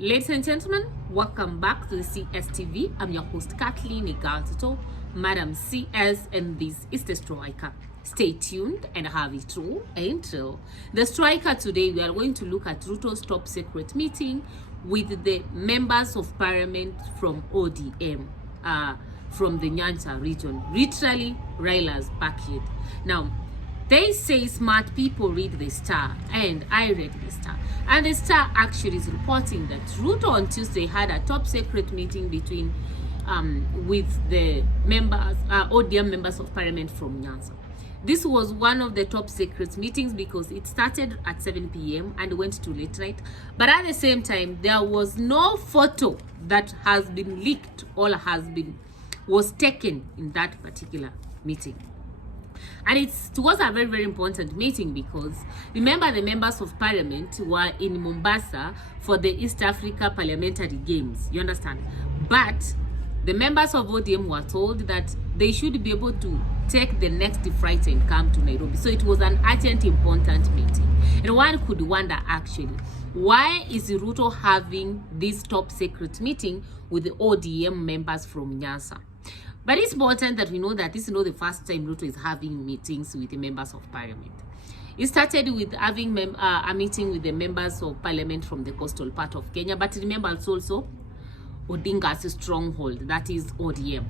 Ladies and gentlemen, welcome back to the CSTV. I'm your host, Kathleen Gatundu, Madam CS, and this is the Striker. Stay tuned and have it true and true. The Striker today, we are going to look at Ruto's top secret meeting with the members of parliament from ODM, from the Nyanza region, literally Raila's backyard. Now, they say smart people read the Star, and I read the Star. And the Star actually is reporting that Ruto on Tuesday had a top secret meeting between with the members, ODM members of parliament from Nyanza. This was one of the top secret meetings because it started at 7 p.m. and went to late night. But at the same time, there was no photo that has been leaked or was taken in that particular meeting. And it was a very, very important meeting because remember, the members of parliament were in Mombasa for the East Africa Parliamentary Games, you understand? But the members of ODM were told that they should be able to take the next flight and come to Nairobi. So it was an urgent, important meeting. And one could wonder actually, why is Ruto having this top secret meeting with the ODM members from Nyanza? But it's important that we know that this is not the first time Ruto is having meetings with the members of parliament. It started with having a meeting with the members of parliament from the coastal part of Kenya. But remember, it's also Odinga's stronghold, that is ODM.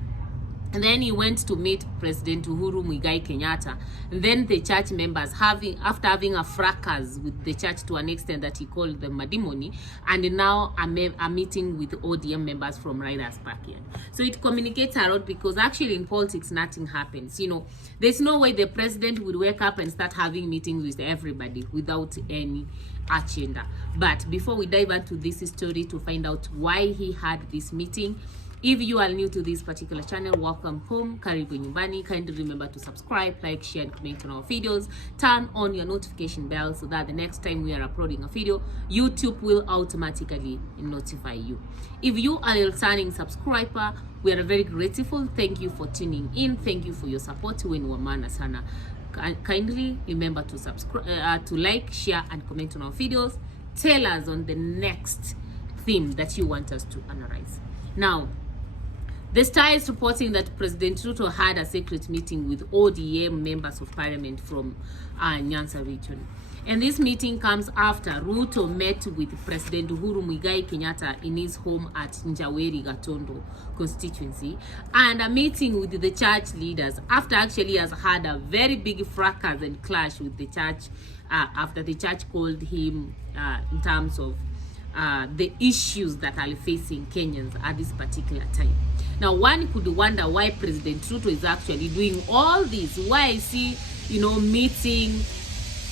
And then he went to meet President Uhuru Muigai Kenyatta. And then the church members, after having a fracas with the church to an extent that he called them Madimoni, and now a meeting with ODM members from Raila's backyard. So it communicates a lot because actually in politics, nothing happens. You know, there's no way the president would wake up and start having meetings with everybody without any agenda. But before we dive into this story to find out why he had this meeting, if you are new to this particular channel, welcome home, karibu nyumbani. Kindly remember to subscribe, like, share, and comment on our videos. Turn on your notification bell so that the next time we are uploading a video, YouTube will automatically notify you. If you are a returning subscriber, we are very grateful. Thank you for tuning in. Thank you for your support. Sana. Kindly remember to subscribe, to like, share, and comment on our videos. Tell us on the next theme that you want us to analyze. Now, the Star is reporting that President Ruto had a secret meeting with ODM members of parliament from Nyanza region. And this meeting comes after Ruto met with President Uhuru Muigai Kenyatta in his home at Njaweri Gatundu constituency, and a meeting with the church leaders after actually has had a very big fracas and clash with the church after the church called him in terms of the issues that are facing Kenyans at this particular time. Now, one could wonder why President Ruto is actually doing all this. Why is he, meeting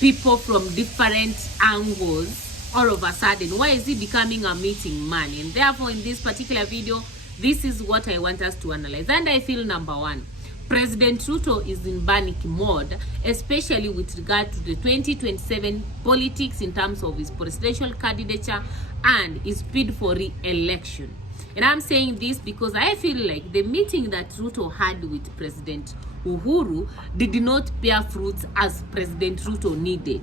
people from different angles all of a sudden? Why is he becoming a meeting man? And therefore, in this particular video, this is what I want us to analyze. And I feel, number one, President Ruto is in panic mode, especially with regard to the 2027 politics in terms of his presidential candidature and his bid for re-election. And I'm saying this because I feel like the meeting that Ruto had with President Uhuru did not bear fruits as President Ruto needed.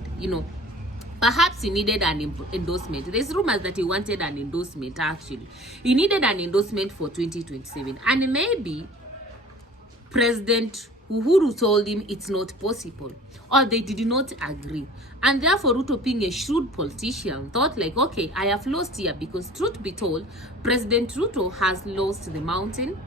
Perhaps he needed an endorsement. There's rumors that he wanted an endorsement actually. He needed an endorsement for 2027. And maybe President Uhuru told him it's not possible, or they did not agree. And therefore, Ruto, being a shrewd politician, thought like, okay, I have lost here, because truth be told, President Ruto has lost the mountain.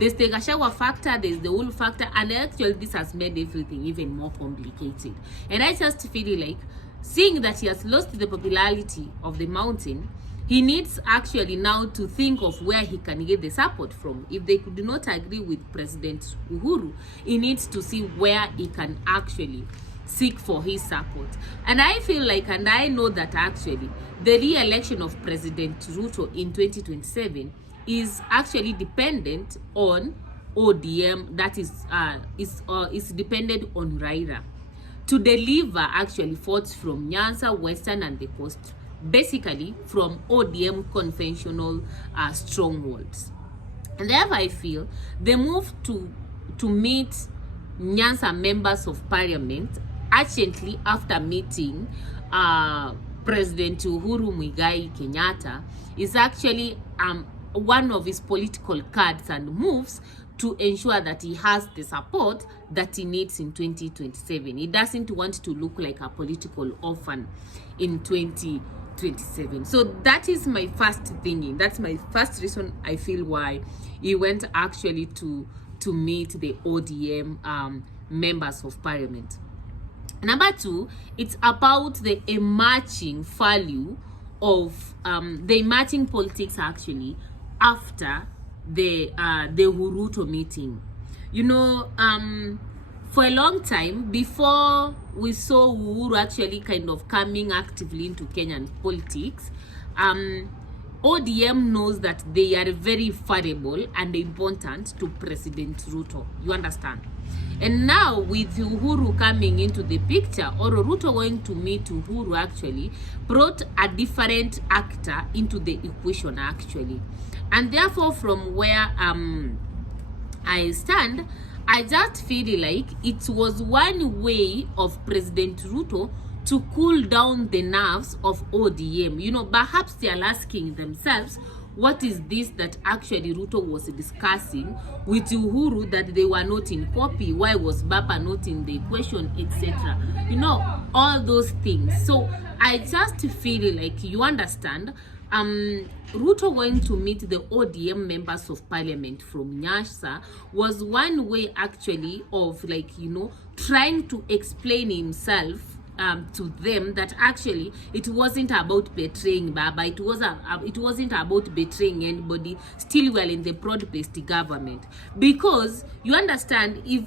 There's the Gachagua factor, there's the Ulu factor, and actually this has made everything even more complicated. And I just feel like, seeing that he has lost the popularity of the mountain, he needs actually now to think of where he can get the support from. If they could not agree with President Uhuru, he needs to see where he can actually seek for his support. And I feel like, and I know that actually, the re-election of President Ruto in 2027 is actually dependent on ODM, that is dependent on Raila to deliver actually votes from Nyanza, Western, and the coast, basically from ODM conventional strongholds. And therefore I feel the move to meet Nyanza members of parliament urgently after meeting President Uhuru Muigai Kenyatta is actually one of his political cards and moves to ensure that he has the support that he needs in 2027. He doesn't want to look like a political orphan in 2027. So that is my first thinking. That's my first reason I feel why he went actually to meet the ODM members of parliament. Number two, it's about the emerging value of the emerging politics actually after the Ruto meeting. You know, for a long time before we saw Uhuru actually kind of coming actively into Kenyan politics, ODM knows that they are very valuable and important to President Ruto. You understand? And now with Uhuru coming into the picture, or Ruto going to meet Uhuru actually brought a different actor into the equation actually. And therefore from where I stand, I just feel like it was one way of President Ruto to cool down the nerves of ODM. You know, perhaps they are asking themselves, what is this that actually Ruto was discussing with Uhuru that they were not in copy? Why was Baba not in the equation, etc.? You know, all those things. So I just feel like, you understand, Ruto going to meet the ODM members of parliament from Nyasa was one way actually of, like, you know, trying to explain himself to them that actually it wasn't about betraying Baba, it wasn't about betraying anybody. Still well in the broad-based government, because you understand, if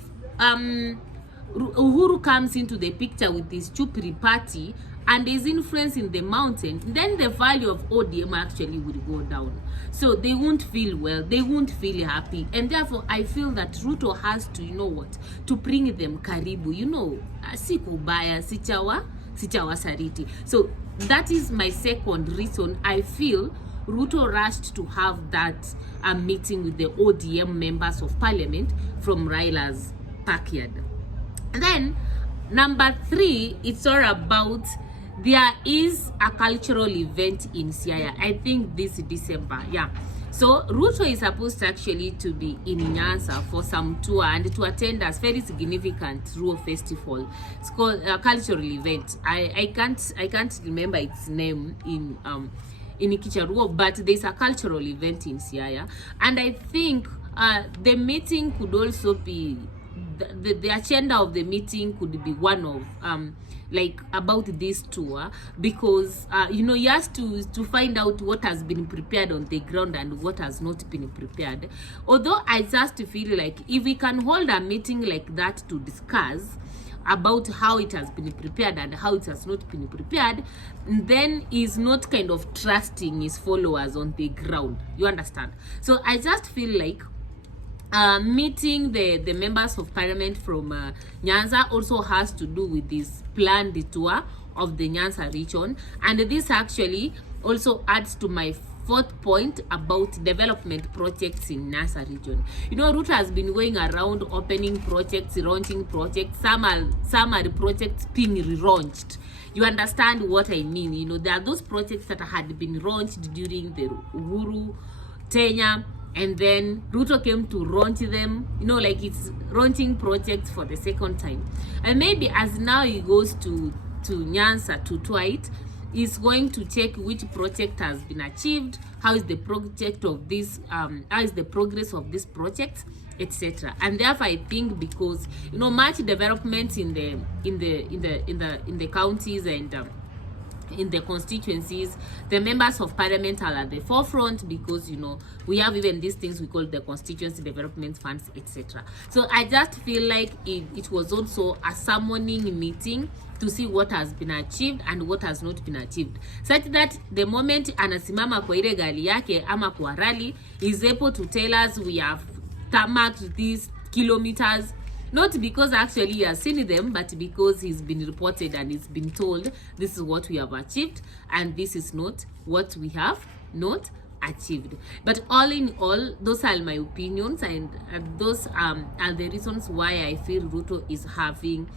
Uhuru comes into the picture with this Chupri party and his influence in the mountain, then the value of ODM actually would go down. So they won't feel well, they won't feel happy, and therefore I feel that Ruto has to, you know what, to bring them karibu, you know, si kubaya, sichawa sariti. So that is my second reason I feel Ruto rushed to have that meeting with the ODM members of parliament from Raila's backyard. And then number three, it's all about, there is a cultural event in Siaya, I think this December, yeah. So Ruto is supposed actually to be in Nyanza for some tour and to attend a very significant Ruo festival. It's called a cultural event. I can't remember its name in Kicharuo, but there's a cultural event in Siaya, and I think the meeting could also be the agenda of the meeting could be one of like about this tour, because you know, he has to find out what has been prepared on the ground and what has not been prepared. Although I just feel like if we can hold a meeting like that to discuss about how it has been prepared and how it has not been prepared, then he's not kind of trusting his followers on the ground. You understand? So I just feel like meeting the members of parliament from Nyanza also has to do with this planned tour of the Nyanza region, and this actually also adds to my fourth point about development projects in Nyanza region. You know, Ruto has been going around opening projects, launching projects. Some are projects being relaunched. You understand what I mean? You know, there are those projects that had been launched during the Uhuru tenure, and then Ruto came to launch them, you know, like it's launching projects for the second time. And maybe as now he goes to Nyanza to tour it, he's going to check which project has been achieved, how is the project of this, how is the progress of this project, etc. And therefore I think, because you know, much development in the counties and in the constituencies, the members of parliament are at the forefront, because you know, we have even these things we call the constituency development funds, etc. So I just feel like it was also a summoning meeting to see what has been achieved and what has not been achieved, such that the moment anasimama kwa ile gali yake ama kwa rally, is able to tell us we have tarmacked these kilometers, not because actually he has seen them, but because he's been reported and he's been told this is what we have achieved and this is not what we have not achieved. But all in all, those are my opinions, and those are the reasons why I feel Ruto is having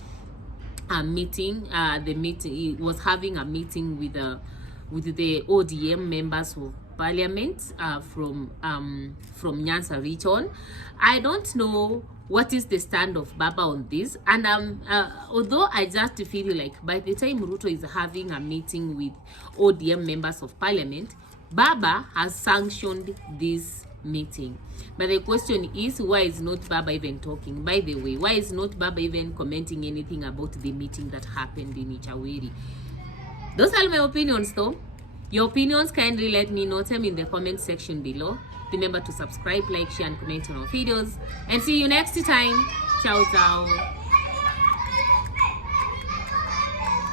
a meeting. He was having a meeting with the ODM members of parliament from Nyanza region. I don't know what is the stand of Baba on this, and although I just feel like by the time Ruto is having a meeting with ODM members of parliament, Baba has sanctioned this meeting. But the question is, why is not Baba even talking? By the way, why is not Baba even commenting anything about the meeting that happened in Ichaweri? Those are my opinions though. Your opinions, kindly let me know them in the comment section below. Remember to subscribe, like, share and comment on our videos, and see you next time. Ciao ciao.